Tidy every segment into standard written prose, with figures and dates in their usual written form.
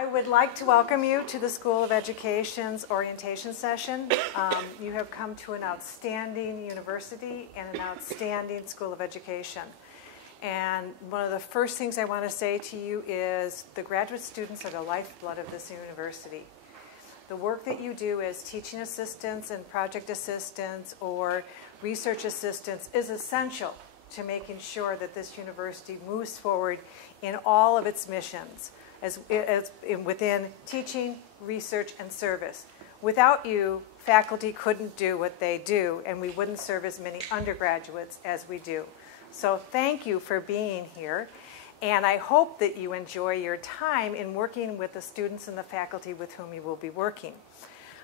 I would like to welcome you to the School of Education's orientation session. You have come to an outstanding university and an outstanding School of Education. And one of the first things I want to say to you is the graduate students are the lifeblood of this university. The work that you do as teaching assistants and project assistants or research assistants is essential to making sure that this university moves forward in all of its missions within teaching, research, and service. Without you, faculty couldn't do what they do, and we wouldn't serve as many undergraduates as we do. So thank you for being here, and I hope that you enjoy your time in working with the students and the faculty with whom you will be working.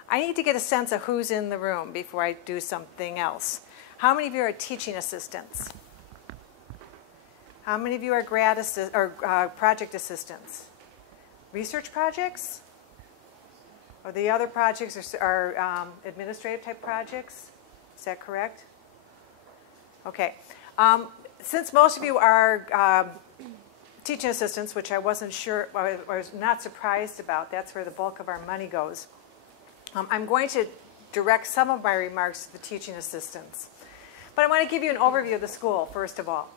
I need to get a sense of who's in the room before I do something else. How many of you are teaching assistants? How many of you are project assistants? Research projects? Or the other projects are administrative type projects? Is that correct? Okay. Since most of you are teaching assistants, which I wasn't sure, I was not surprised about, that's where the bulk of our money goes. I'm going to direct some of my remarks to the teaching assistants. But I want to give you an overview of the school, first of all.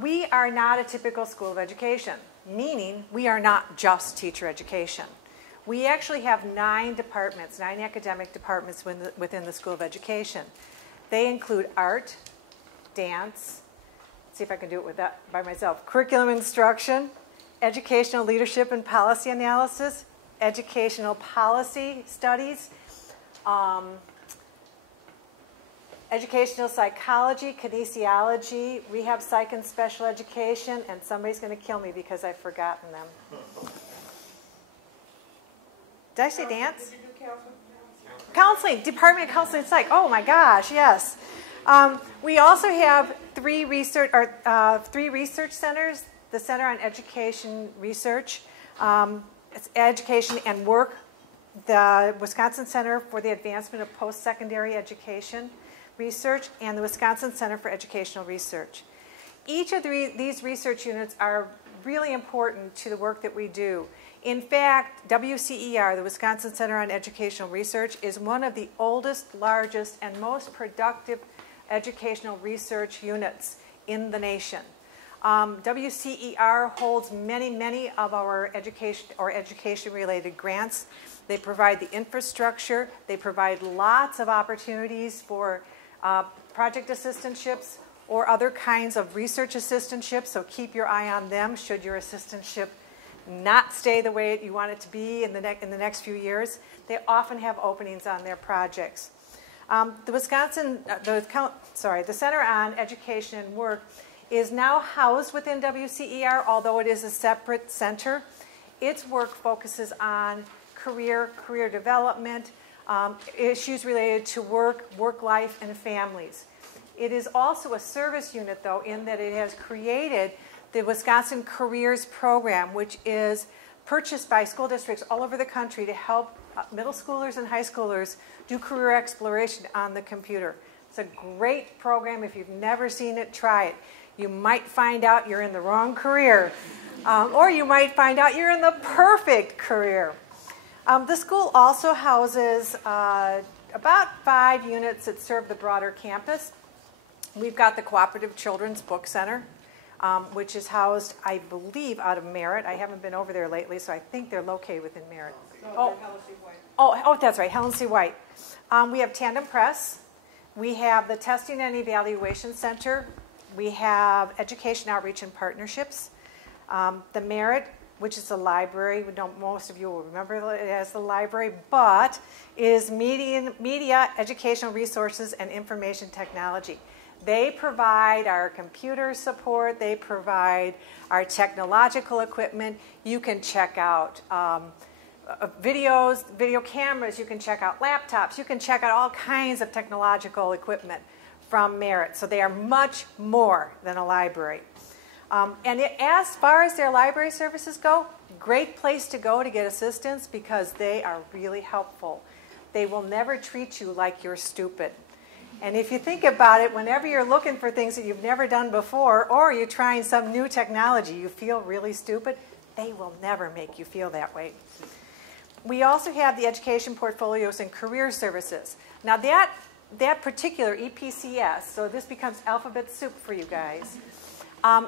We are not a typical school of education, meaning we are not just teacher education. We actually have 9 departments, 9 academic departments within the School of Education. They include art, dance, let's see if I can do it with that by myself, curriculum instruction, educational leadership and policy analysis, educational policy studies, educational psychology, kinesiology, rehab psych and special education, and somebody's going to kill me because I've forgotten them. Did I say dance? Did you do counseling? Counseling, Department of Counseling and Psych. Oh my gosh, yes. We also have 3 research centers. The Center on Education Research, it's Education and Work, the Wisconsin Center for the Advancement of Post-Secondary Education Research, and the Wisconsin Center for Educational Research. Each of these research units are really important to the work that we do. In fact, WCER, the Wisconsin Center on Educational Research, is one of the oldest, largest, and most productive educational research units in the nation. WCER holds many of our education-related grants. They provide the infrastructure. They provide lots of opportunities for project assistantships or other kinds of research assistantships, so keep your eye on them should your assistantship not stay the way you want it to be in the next few years. They often have openings on their projects. The Center on Education and Work is now housed within WCER, although it is a separate center. Its work focuses on career development, issues related to work life, and families. It is also a service unit, though, in that it has created the Wisconsin Careers Program, which is purchased by school districts all over the country to help middle schoolers and high schoolers do career exploration on the computer. It's a great program. If you've never seen it, try it. You might find out you're in the wrong career, or you might find out you're in the perfect career. The school also houses about 5 units that serve the broader campus. We've got the Cooperative Children's Book Center, which is housed, I believe, out of Merritt. I haven't been over there lately, so I think they're located within Merritt. Oh, that's right, Helen C. White. We have Tandem Press. We have the Testing and Evaluation Center. We have Education Outreach and Partnerships. The Merritt, which is a library. Most of you will remember it as the library, but is media, educational resources, and information technology. They provide our computer support. They provide our technological equipment. You can check out video cameras. You can check out laptops. You can check out all kinds of technological equipment from Merritt. So they are much more than a library. As far as their library services go, great place to go to get assistance because they are really helpful. They will never treat you like you're stupid. And if you think about it, whenever you're looking for things that you've never done before or you're trying some new technology, you feel really stupid, They will never make you feel that way. We also have the education portfolios and career services. Now that particular EPCS, so this becomes alphabet soup for you guys,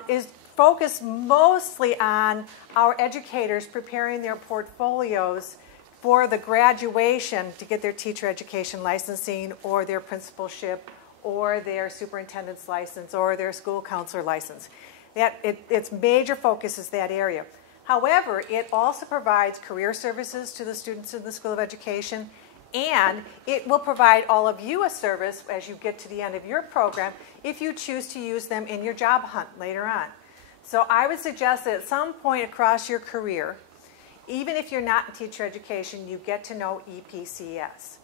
is focused mostly on our educators preparing their portfolios for the graduation to get their teacher education licensing or their principalship or their superintendent's license or their school counselor license. Its major focus is that area. However, it also provides career services to the students in the School of Education, and it will provide all of you a service as you get to the end of your program if you choose to use them in your job hunt later on. So I would suggest that at some point across your career, even if you're not in teacher education, you get to know EPCS.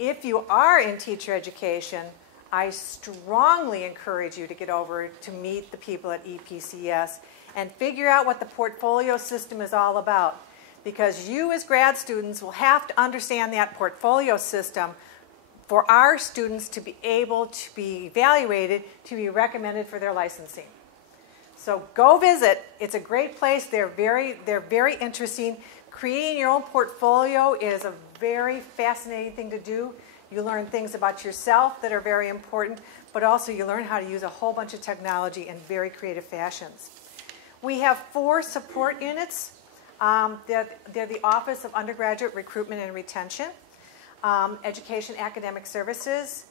If you are in teacher education, I strongly encourage you to get over to meet the people at EPCS and figure out what the portfolio system is all about. Because you as grad students will have to understand that portfolio system for our students to be able to be evaluated, to be recommended for their licensing. So go visit. It's a great place. They're very interesting. Creating your own portfolio is a very fascinating thing to do. You learn things about yourself that are very important, but also you learn how to use a whole bunch of technology in very creative fashions. We have 4 support units. They're the Office of Undergraduate Recruitment and Retention, Education Academic Services,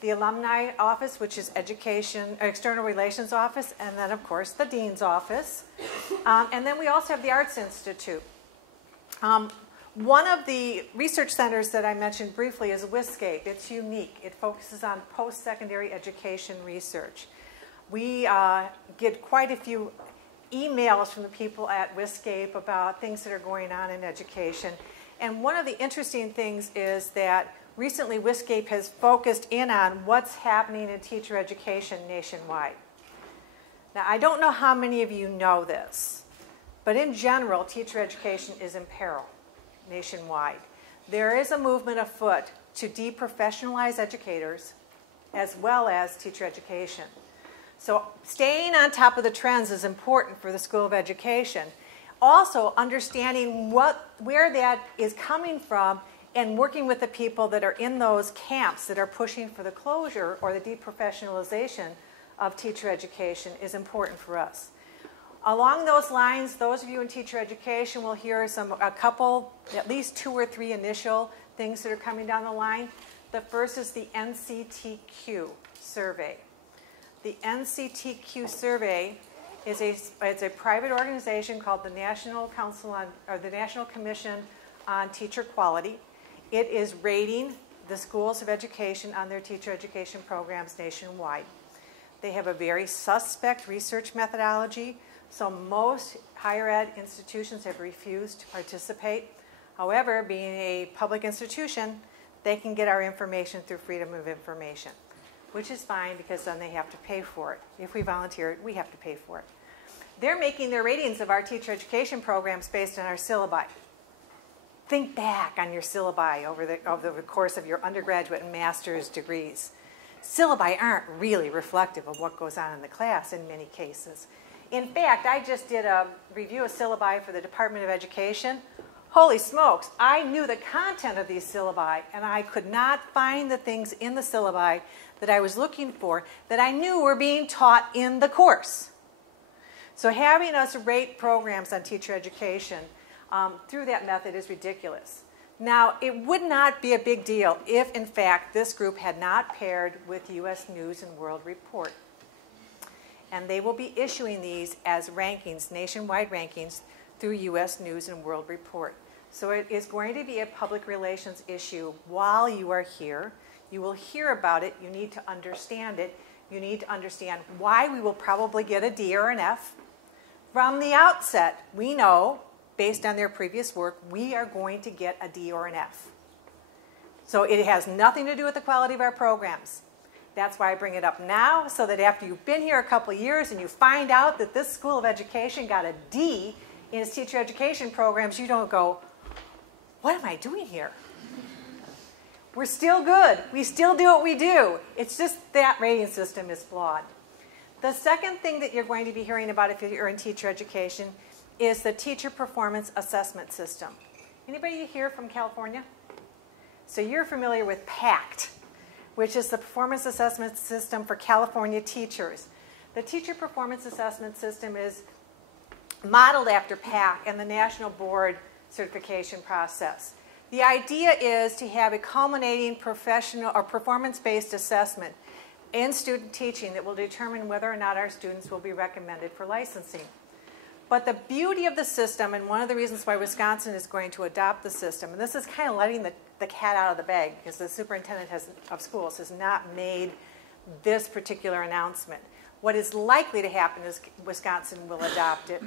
the Alumni Office, which is Education External Relations Office, and then, of course, the Dean's Office. And then we also have the Arts Institute. One of the research centers that I mentioned briefly is WISCAPE. It's unique. It focuses on post-secondary education research. We get quite a few emails from the people at WISCAPE about things that are going on in education. And one of the interesting things is that recently WISCAPE has focused in on what's happening in teacher education nationwide. Now, I don't know how many of you know this, but in general, teacher education is in peril nationwide. There is a movement afoot to deprofessionalize educators as well as teacher education. So staying on top of the trends is important for the School of Education. Also understanding where that is coming from and working with the people that are in those camps that are pushing for the closure or the deprofessionalization of teacher education is important for us. Along those lines, those of you in teacher education will hear a couple, at least 2 or 3 initial things that are coming down the line. The first is the NCTQ survey. The NCTQ survey is a private organization called the National Commission on Teacher Quality. It is rating the schools of education on their teacher education programs nationwide. They have a very suspect research methodology, so most higher ed institutions have refused to participate. However, being a public institution, they can get our information through Freedom of Information, which is fine because then they have to pay for it. If we volunteer, we have to pay for it. They're making their ratings of our teacher education programs based on our syllabi. Think back on your syllabi over the course of your undergraduate and master's degrees. Syllabi aren't really reflective of what goes on in the class in many cases. In fact, I just did a review of syllabi for the Department of Education. Holy smokes, I knew the content of these syllabi, and I could not find the things in the syllabi that I was looking for that I knew were being taught in the course. So having us rate programs on teacher education through that method is ridiculous. Now, it would not be a big deal if, in fact, this group had not paired with U.S. News and World Report. And they will be issuing these as rankings, nationwide rankings, through U.S. News and World Report. So it is going to be a public relations issue while you are here. You will hear about it. You need to understand it. You need to understand why we will probably get a D or an F. From the outset, we know, based on their previous work, we are going to get a D or an F. So it has nothing to do with the quality of our programs. That's why I bring it up now, so that after you've been here a couple of years and you find out that this School of Education got a D in its teacher education programs, you don't go, what am I doing here? We're still good. We still do what we do. It's just that rating system is flawed. The second thing that you're going to be hearing about if you're in teacher education is the Teacher Performance Assessment System. Anybody here from California? So you're familiar with PACT, which is the Performance Assessment System for California teachers. The Teacher Performance Assessment System is modeled after PACT and the National Board certification process. The idea is to have a culminating professional or performance-based assessment in student teaching that will determine whether or not our students will be recommended for licensing. But the beauty of the system, and one of the reasons why Wisconsin is going to adopt the system, and this is kind of letting the cat out of the bag because the superintendent of schools has not made this particular announcement. What is likely to happen is Wisconsin will adopt it.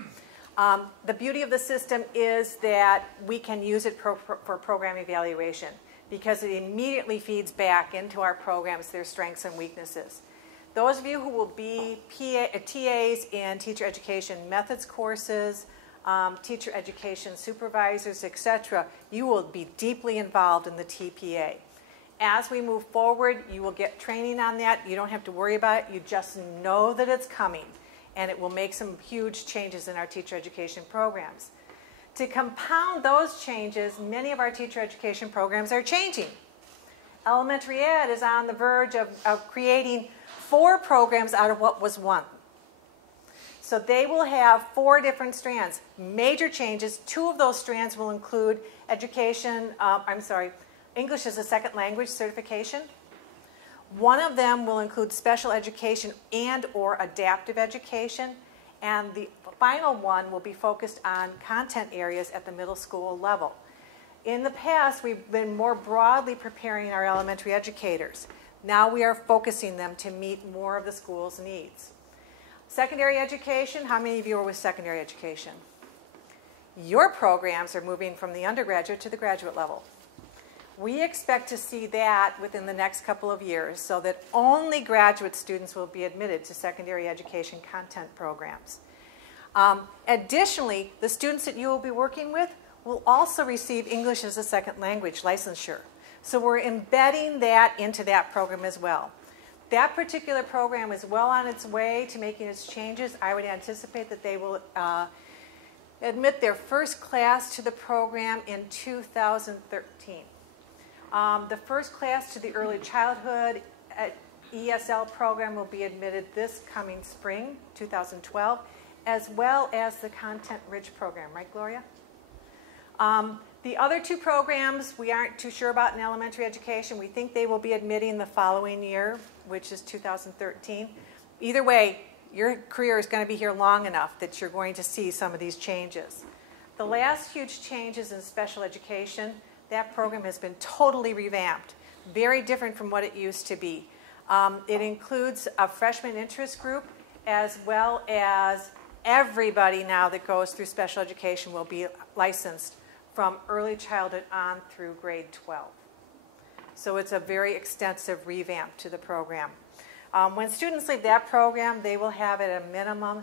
The beauty of the system is that we can use it for program evaluation because it immediately feeds back into our programs their strengths and weaknesses. Those of you who will be TAs in teacher education methods courses, teacher education supervisors, etc., you will be deeply involved in the TPA. As we move forward, you will get training on that. You don't have to worry about it. You just know that it's coming, and it will make some huge changes in our teacher education programs. To compound those changes, many of our teacher education programs are changing. Elementary Ed is on the verge of creating 4 programs out of what was 1. So they will have 4 different strands. Major changes. 2 of those strands will include English as a second language certification. 1 of them will include special education and or adaptive education. And the final one will be focused on content areas at the middle school level. In the past, we've been more broadly preparing our elementary educators. Now we are focusing them to meet more of the school's needs. Secondary education, how many of you are with secondary education? Your programs are moving from the undergraduate to the graduate level. We expect to see that within the next couple of years so that only graduate students will be admitted to secondary education content programs. Additionally, the students that you will be working with will also receive English as a second language licensure. So we're embedding that into that program as well. That particular program is well on its way to making its changes. I would anticipate that they will admit their first class to the program in 2013. The first class to the early childhood ESL program will be admitted this coming spring, 2012, as well as the content-rich program. Right, Gloria? The other 2 programs we aren't too sure about in elementary education. We think they will be admitting the following year, which is 2013. Either way, your career is going to be here long enough that you're going to see some of these changes. The last huge change is in special education. That program has been totally revamped, very different from what it used to be. It includes a freshman interest group as well as everybody now that goes through special education will be licensed from early childhood on through grade 12. So it's a very extensive revamp to the program. When students leave that program, they will have at a minimum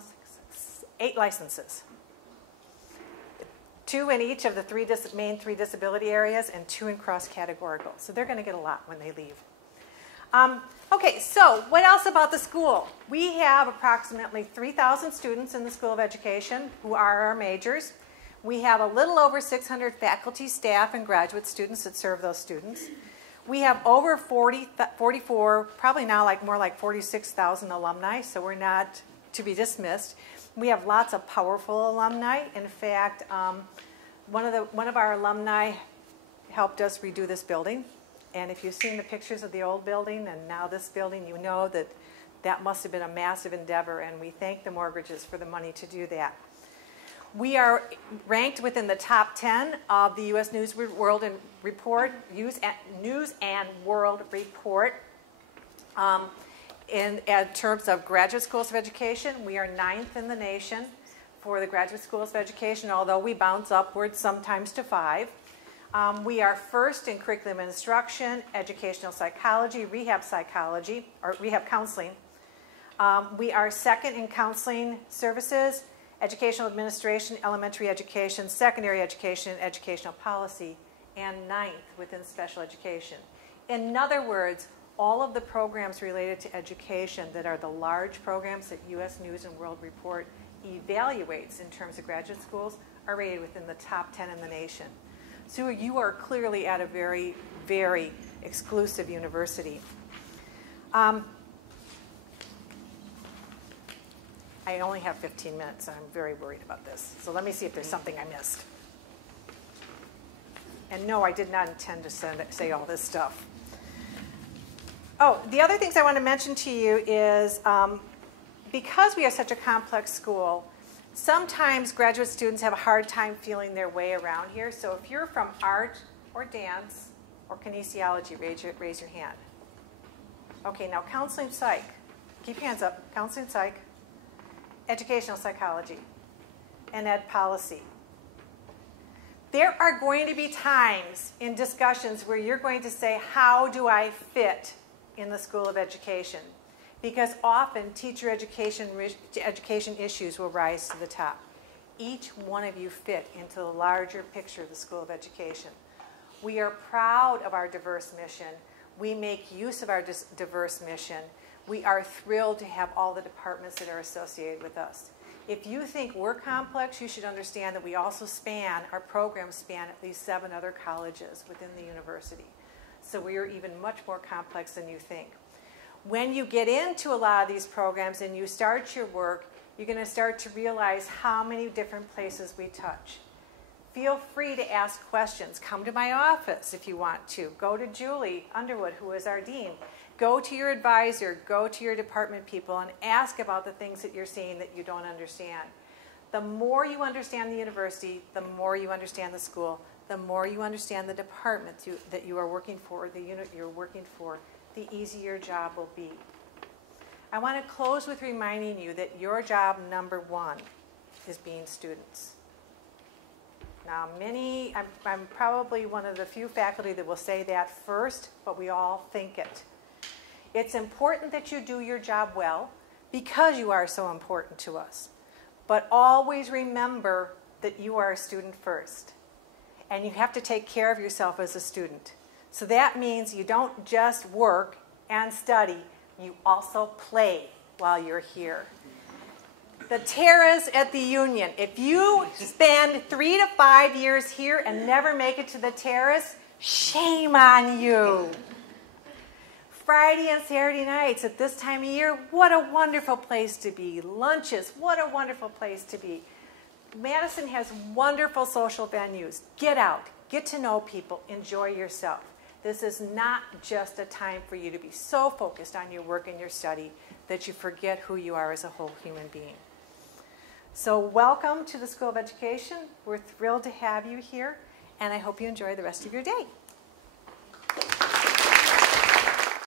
8 licenses. 2 in each of the main 3 disability areas and 2 in cross-categorical. So they're going to get a lot when they leave. Okay, so what else about the school? We have approximately 3,000 students in the School of Education who are our majors. We have a little over 600 faculty, staff, and graduate students that serve those students. We have over 44, probably now more like 46,000 alumni, so we're not to be dismissed. We have lots of powerful alumni. In fact, one of our alumni helped us redo this building. And if you've seen the pictures of the old building and now this building, you know that that must have been a massive endeavor, and we thank the Mortgages for the money to do that. We are ranked within the top 10 of the U.S. News and World Report. In terms of graduate schools of education, we are 9th in the nation for the graduate schools of education, although we bounce upwards sometimes to 5. We are 1st in curriculum instruction, educational psychology, rehab counseling. We are 2nd in counseling services, educational administration, elementary education, secondary education, educational policy, and 9th within special education. In other words, all of the programs related to education that are the large programs that U.S. News and World Report evaluates in terms of graduate schools are rated within the top 10 in the nation. So you are clearly at a very, very exclusive university. I only have 15 minutes, and I'm very worried about this. So let me see if there's something I missed. And no, I did not intend to say all this stuff. Oh, the other things I want to mention to you is because we are such a complex school, sometimes graduate students have a hard time feeling their way around here. So if you're from art or dance or kinesiology, raise your hand. Okay, now counseling psych. Keep your hands up. Counseling psych, educational psychology, and ed policy. There are going to be times in discussions where you're going to say, how do I fit in the School of Education? Because often teacher education issues will rise to the top. Each one of you fit into the larger picture of the School of Education. We are proud of our diverse mission. We make use of our diverse mission. We are thrilled to have all the departments that are associated with us. If you think we're complex, you should understand that we also our programs span at least 7 other colleges within the university. So we are even much more complex than you think. When you get into a lot of these programs and you start your work, you're going to start to realize how many different places we touch. Feel free to ask questions. Come to my office if you want to. Go to Julie Underwood, who is our dean. Go to your advisor, go to your department people, and ask about the things that you're seeing that you don't understand. The more you understand the university, the more you understand the school, the more you understand the department that you are working for, the unit you're working for, the easier your job will be. I want to close with reminding you that your job number 1 is being students. Now, I'm probably one of the few faculty that will say that first, but we all think it. It's important that you do your job well because you are so important to us. But always remember that you are a student first. And you have to take care of yourself as a student. So that means you don't just work and study, you also play while you're here. The terrace at the Union. If you spend 3 to 5 years here and never make it to the terrace, shame on you. Friday and Saturday nights at this time of year, what a wonderful place to be. Lunches, what a wonderful place to be. Madison has wonderful social venues. Get out, get to know people, enjoy yourself. This is not just a time for you to be so focused on your work and your study that you forget who you are as a whole human being. So welcome to the School of Education. We're thrilled to have you here, and I hope you enjoy the rest of your day.